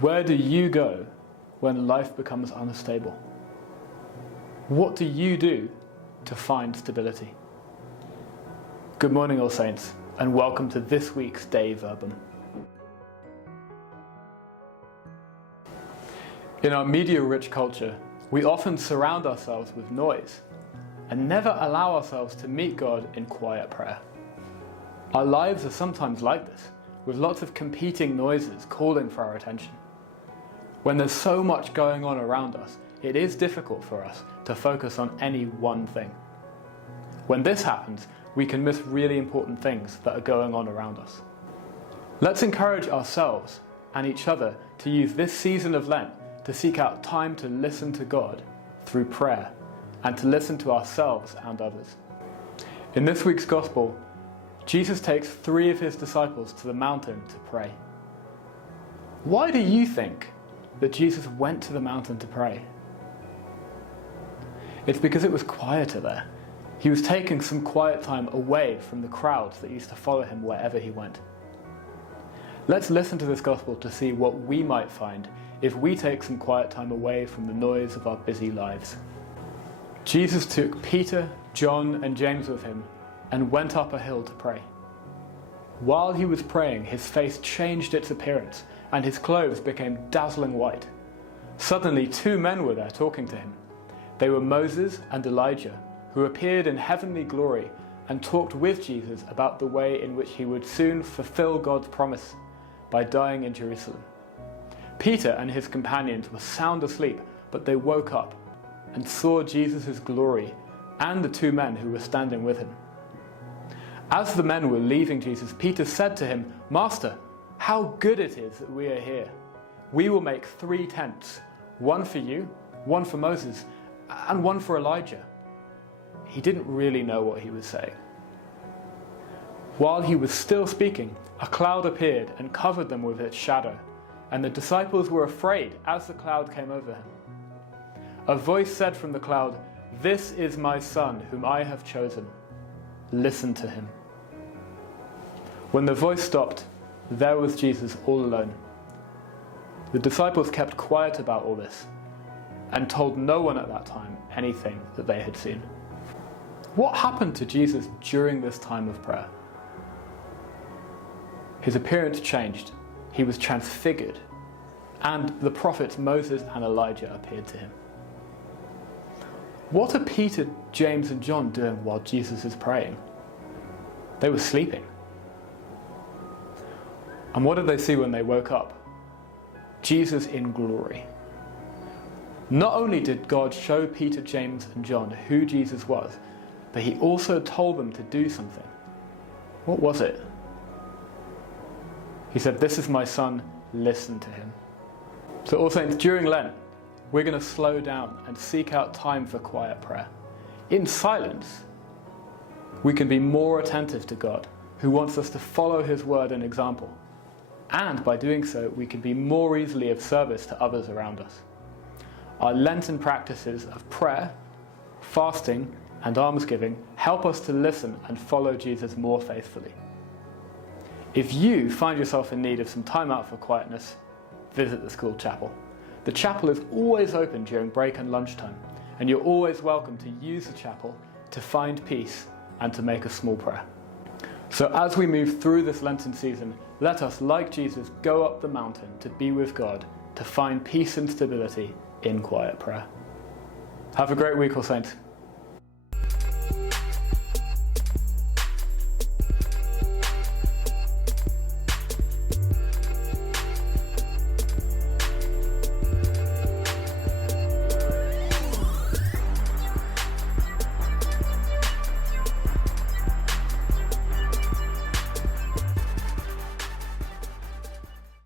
Where do you go when life becomes unstable? What do you do to find stability? Good morning, All Saints, and welcome to this week's Day Verbum. In our media-rich culture, we often surround ourselves with noise and never allow ourselves to meet God in quiet prayer. Our lives are sometimes like this, with lots of competing noises calling for our attention. When there's so much going on around us, it is difficult for us to focus on any one thing. When this happens, we can miss really important things that are going on around us. Let's encourage ourselves and each other to use this season of Lent to seek out time to listen to God through prayer and to listen to ourselves and others. In this week's Gospel, Jesus takes 3 of his disciples to the mountain to pray. Why do you think that Jesus went to the mountain to pray? It's because it was quieter there. He was taking some quiet time away from the crowds that used to follow him wherever he went. Let's listen to this Gospel to see what we might find if we take some quiet time away from the noise of our busy lives. Jesus took Peter, John, and James with him and went up a hill to pray. While he was praying, his face changed its appearance and his clothes became dazzling white. Suddenly 2 men were there talking to him. They were Moses and Elijah, who appeared in heavenly glory and talked with Jesus about the way in which he would soon fulfill God's promise by dying in Jerusalem. Peter and his companions were sound asleep, but they woke up and saw Jesus' glory and the 2 men who were standing with him. As the men were leaving Jesus, Peter said to him, "Master, how good it is that we are here. We will make 3 tents, one for you, one for Moses, and one for Elijah." He didn't really know what he was saying. While he was still speaking, a cloud appeared and covered them with its shadow, and the disciples were afraid as the cloud came over him. A voice said from the cloud, "This is my son whom I have chosen. Listen to him." When the voice stopped, there was Jesus all alone. The disciples kept quiet about all this and told no one at that time anything that they had seen. What happened to Jesus during this time of prayer? His appearance changed. He was transfigured, and the prophets Moses and Elijah appeared to him. What are Peter, James, and John doing while Jesus is praying? They were sleeping. And what did they see when they woke up? Jesus in glory. Not only did God show Peter, James, and John who Jesus was, but he also told them to do something. What was it? He said, "This is my son, listen to him." So All Saints, during Lent, we're going to slow down and seek out time for quiet prayer. In silence, we can be more attentive to God, who wants us to follow his word and example. And by doing so, we can be more easily of service to others around us. Our Lenten practices of prayer, fasting, and almsgiving help us to listen and follow Jesus more faithfully. If you find yourself in need of some time out for quietness, visit the school chapel. The chapel is always open during break and lunchtime, and you're always welcome to use the chapel to find peace and to make a small prayer. So as we move through this Lenten season, let us, like Jesus, go up the mountain to be with God, to find peace and stability in quiet prayer. Have a great week, All Saints.